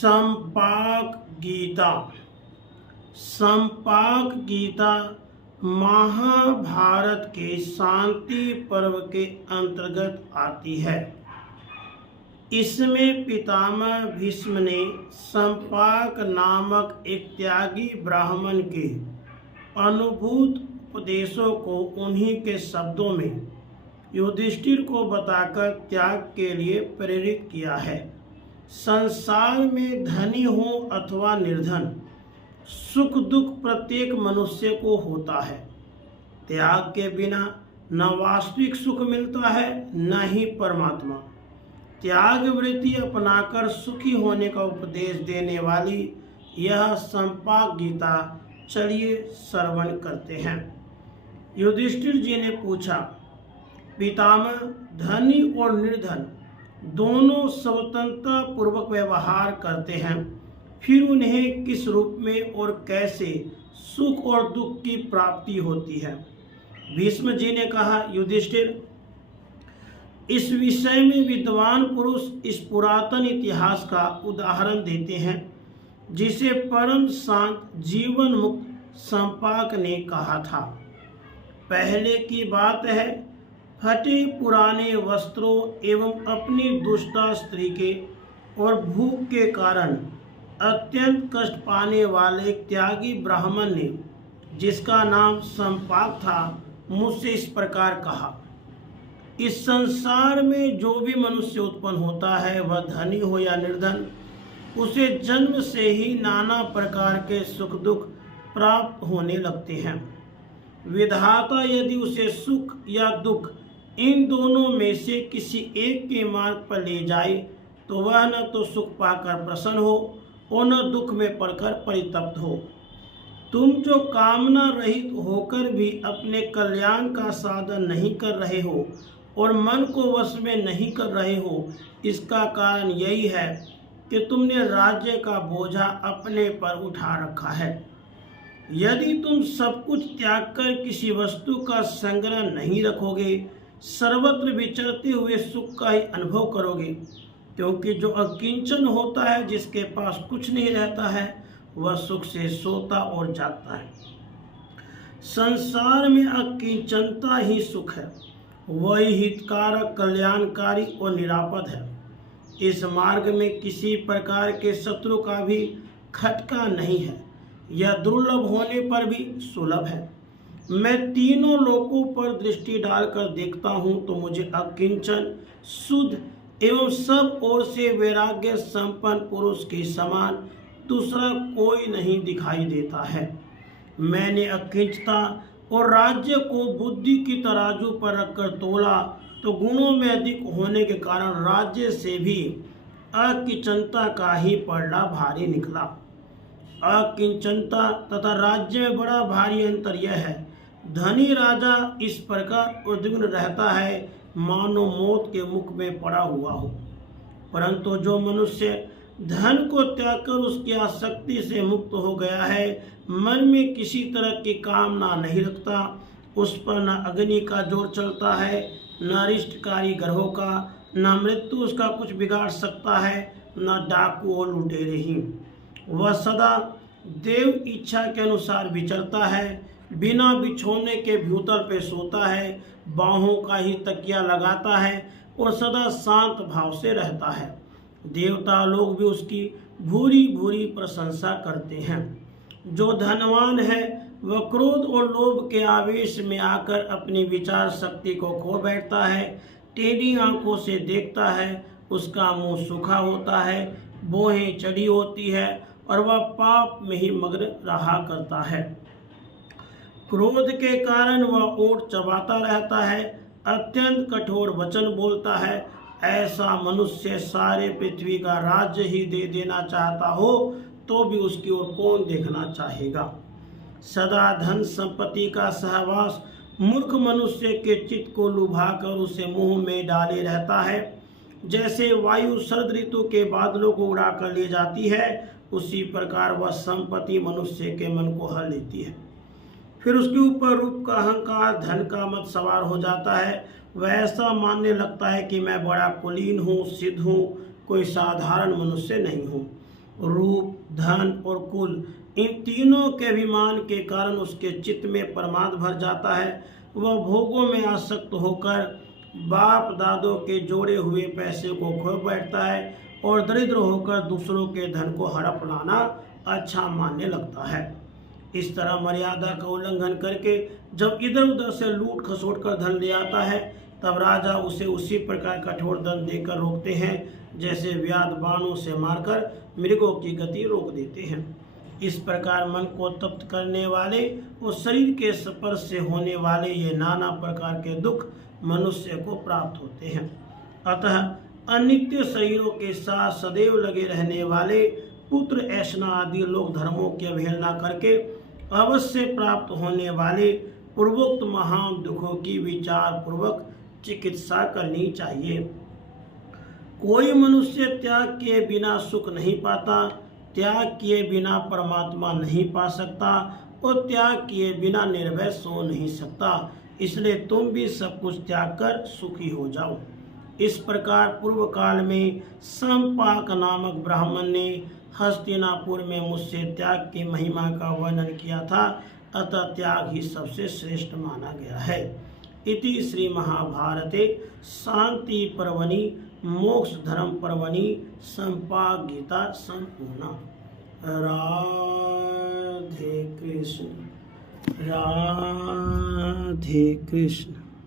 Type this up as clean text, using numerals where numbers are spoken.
संपाक गीता। संपाक गीता महाभारत के शांति पर्व के अंतर्गत आती है। इसमें पितामह भीष्म ने संपाक नामक एक त्यागी ब्राह्मण के अनुभूत उपदेशों को उन्हीं के शब्दों में युधिष्ठिर को बताकर त्याग के लिए प्रेरित किया है। संसार में धनी हो अथवा निर्धन, सुख दुख प्रत्येक मनुष्य को होता है। त्याग के बिना न वास्तविक सुख मिलता है न ही परमात्मा। त्याग वृत्ति अपनाकर सुखी होने का उपदेश देने वाली यह संपाक गीता चलिए श्रवण करते हैं। युधिष्ठिर जी ने पूछा, पितामह, धनी और निर्धन दोनों स्वतंत्रता पूर्वक व्यवहार करते हैं, फिर उन्हें किस रूप में और कैसे सुख और दुख की प्राप्ति होती है? भीष्म जी ने कहा, युधिष्ठिर, इस विषय में विद्वान पुरुष इस पुरातन इतिहास का उदाहरण देते हैं, जिसे परम शांत जीवन मुक्त संपाक ने कहा था। पहले की बात है, फटे पुराने वस्त्रों एवं अपनी दुष्टा स्त्री के और भूख के कारण अत्यंत कष्ट पाने वाले त्यागी ब्राह्मण ने, जिसका नाम संपाक था, मुझसे इस प्रकार कहा, इस संसार में जो भी मनुष्य उत्पन्न होता है, वह धनी हो या निर्धन, उसे जन्म से ही नाना प्रकार के सुख दुख प्राप्त होने लगते हैं। विधाता यदि उसे सुख या दुख इन दोनों में से किसी एक के मार्ग पर ले जाए, तो वह न तो सुख पाकर प्रसन्न हो और न दुख में पड़कर परितप्त हो। तुम जो कामना रहित होकर भी अपने कल्याण का साधन नहीं कर रहे हो और मन को वश में नहीं कर रहे हो, इसका कारण यही है कि तुमने राज्य का बोझा अपने पर उठा रखा है। यदि तुम सब कुछ त्याग कर किसी वस्तु का संग्रह नहीं रखोगे, सर्वत्र विचरते हुए सुख का ही अनुभव करोगे, क्योंकि जो अकिंचन होता है, जिसके पास कुछ नहीं रहता है, वह सुख से सोता और जागता है। संसार में अकिंचनता ही सुख है, वही हितकारक, कल्याणकारी और निरापद है। इस मार्ग में किसी प्रकार के शत्रु का भी खटका नहीं है, यह दुर्लभ होने पर भी सुलभ है। मैं तीनों लोकों पर दृष्टि डालकर देखता हूँ तो मुझे अकिंचन, शुद्ध एवं सब ओर से वैराग्य संपन्न पुरुष के समान दूसरा कोई नहीं दिखाई देता है। मैंने अकिंचता और राज्य को बुद्धि की तराजू पर रखकर तोला तो गुणों में अधिक होने के कारण राज्य से भी अकिंचनता का ही पलड़ा भारी निकला। अकिंचनता तथा राज्य में बड़ा भारी अंतर यह है, धनी राजा इस प्रकार उद्विग्न रहता है मानो मौत के मुख में पड़ा हुआ हो, परंतु जो मनुष्य धन को त्याग कर उसकी आसक्ति से मुक्त हो गया है, मन में किसी तरह की कामना नहीं रखता, उस पर न अग्नि का जोर चलता है, न अरिष्टकारी ग्रहों का, न मृत्यु उसका कुछ बिगाड़ सकता है, न डाकू और लुटेरे ही। वह सदा देव इच्छा के अनुसार विचरता है, बिना बिछोने के भूतल पे सोता है, बाहों का ही तकिया लगाता है और सदा शांत भाव से रहता है। देवता लोग भी उसकी भूरी भूरी प्रशंसा करते हैं। जो धनवान है वह क्रोध और लोभ के आवेश में आकर अपनी विचार शक्ति को खो बैठता है, टेढ़ी आंखों से देखता है, उसका मुंह सूखा होता है, भौहें चढ़ी होती है और वह पाप में ही मग्न रहा करता है। क्रोध के कारण वह ओठ चबाता रहता है, अत्यंत कठोर वचन बोलता है। ऐसा मनुष्य सारे पृथ्वी का राज्य ही दे देना चाहता हो तो भी उसकी ओर कौन देखना चाहेगा। सदा धन संपत्ति का सहवास मूर्ख मनुष्य के चित्त को लुभाकर उसे मुंह में डाले रहता है। जैसे वायु शरद ऋतु के बादलों को उड़ाकर ले जाती है, उसी प्रकार वह संपत्ति मनुष्य के मन को हर लेती है। फिर उसके ऊपर रूप का अहंकार, धन का मत सवार हो जाता है। वह ऐसा मानने लगता है कि मैं बड़ा कुलीन हूँ, सिद्ध हूँ, कोई साधारण मनुष्य नहीं हूँ। रूप, धन और कुल, इन तीनों के अभिमान के कारण उसके चित्त में प्रमाद भर जाता है। वह भोगों में आसक्त होकर बाप दादों के जोड़े हुए पैसे को खो बैठता है और दरिद्र होकर दूसरों के धन को हड़प लाना अच्छा मानने लगता है। इस तरह मर्यादा का उल्लंघन करके जब इधर उधर से लूट खसोट कर धन ले आता है, तब राजा उसे उसी प्रकार कठोर दंड देकर रोकते हैं जैसे व्याध बाणों से मारकर मृगों की गति रोक देते हैं। इस प्रकार मन को तप्त करने वाले और शरीर के स्पर्श से होने वाले ये नाना प्रकार के दुख मनुष्य को प्राप्त होते हैं। अतः अनित्य शरीरों के साथ सदैव लगे रहने वाले पुत्र, ऐश्ना आदि लोक धर्मों की अवहेलना करके अवश्य प्राप्त होने वाले पूर्वोक्त महान दुखों की विचार पूर्वक चिकित्सा करनी चाहिए। कोई मनुष्य त्याग किए बिना सुख नहीं पाता, त्याग किए बिना परमात्मा नहीं पा सकता और त्याग किए बिना निर्भय सो नहीं सकता। इसलिए तुम भी सब कुछ त्याग कर सुखी हो जाओ। इस प्रकार पूर्व काल में संपाक नामक ब्राह्मण ने हस्तिनापुर में मुझसे त्याग की महिमा का वर्णन किया था, अतः त्याग ही सबसे श्रेष्ठ माना गया है। इति श्री महाभारते शांति पर्वणि मोक्ष धर्म पर्वणि संपाक गीता संपूर्णा। राधे कृष्ण, राधे कृष्ण।